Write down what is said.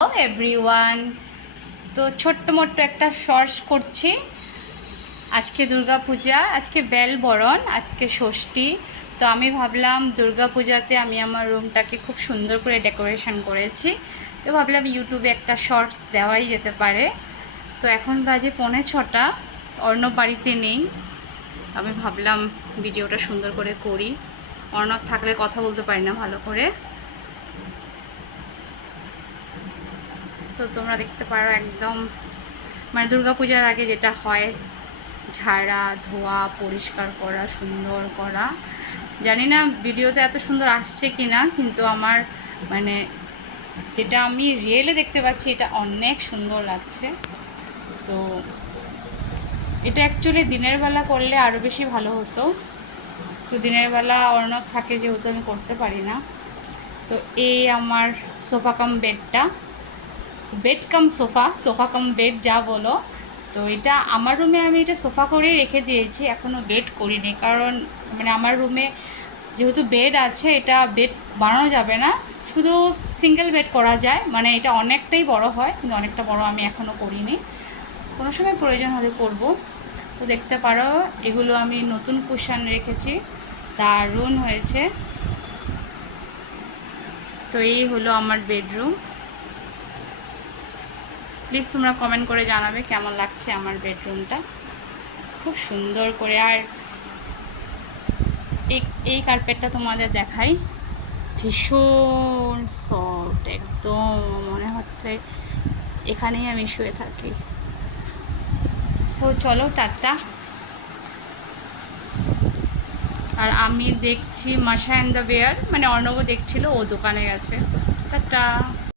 Hello everyone. তো ছোট্ট মোট্ট একটা শর্টস করছি। আজকে দুর্গাপূজা, আজকে বেলবরণ, আজকে ষষ্ঠী। তো আমি ভাবলাম দুর্গাপূজাতে আমি আমার রুমটাকে খুব সুন্দর করে ডেকোরেশন করেছি। তো ভাবলাম ইউটিউবে একটা শর্টস দেওয়াই যেতে পারে। তো এখন বাজে 5:45, অর্ণব বাড়িতে নেই। আমি ভাবলাম ভিডিওটা সুন্দর করে করি। অর্ণব থাকলে কথা বলতে পারি না ভালো করে। সো তোমরা দেখতে পারো একদম মানে দুর্গাপূজার আগে যেটা হয়, ঝাড়া ধোয়া পরিষ্কার করা, সুন্দর করা। জানি না ভিডিওতে এত সুন্দর আসছে কি না, কিন্তু আমার মানে যেটা আমি রিয়েলে দেখতে পাচ্ছি এটা অনেক সুন্দর লাগছে। তো এটা অ্যাকচুয়ালি দিনের বেলা করলে আরও বেশি ভালো হতো। তো দিনের বেলা অর্ণব থাকে যেহেতু আমি করতে পারি না। তো এই আমার সোফা কাম বেডটা, বেড কাম সোফা, সোফা কাম বেড যা বলো। তো এটা আমার রুমে আমি এটা সোফা করেই রেখে দিয়েছি, এখনও বেড করিনি। কারণ মানে আমার রুমে যেহেতু বেড আছে, এটা বেড বানানো যাবে না, শুধু সিঙ্গেল বেড করা যায়। মানে এটা অনেকটাই বড় হয়, কিন্তু অনেকটা বড় আমি এখনও করিনি, কোনো সময় প্রয়োজন হলে করব। তো দেখতে পারো এগুলো আমি নতুন কুশন রেখেছি, দারুণ হয়েছে। তো এই হলো আমার বেডরুম। প্লিজ তোমরা কমেন্ট করে জানাবে কেমন লাগছে আমার বেডরুমটা, খুব সুন্দর করে। আর এই কার্পেটটা তোমাদের দেখাই, ভীষণ সফট, একদম মনে হচ্ছে এখানেই আমি শুয়ে থাকি। সো চলো টাটা। আর আমি দেখছি মাশা অ্যান্ড দ্য বেয়ার, মানে অর্ণব দেখছিল, ও দোকানে গেছে। টাটা।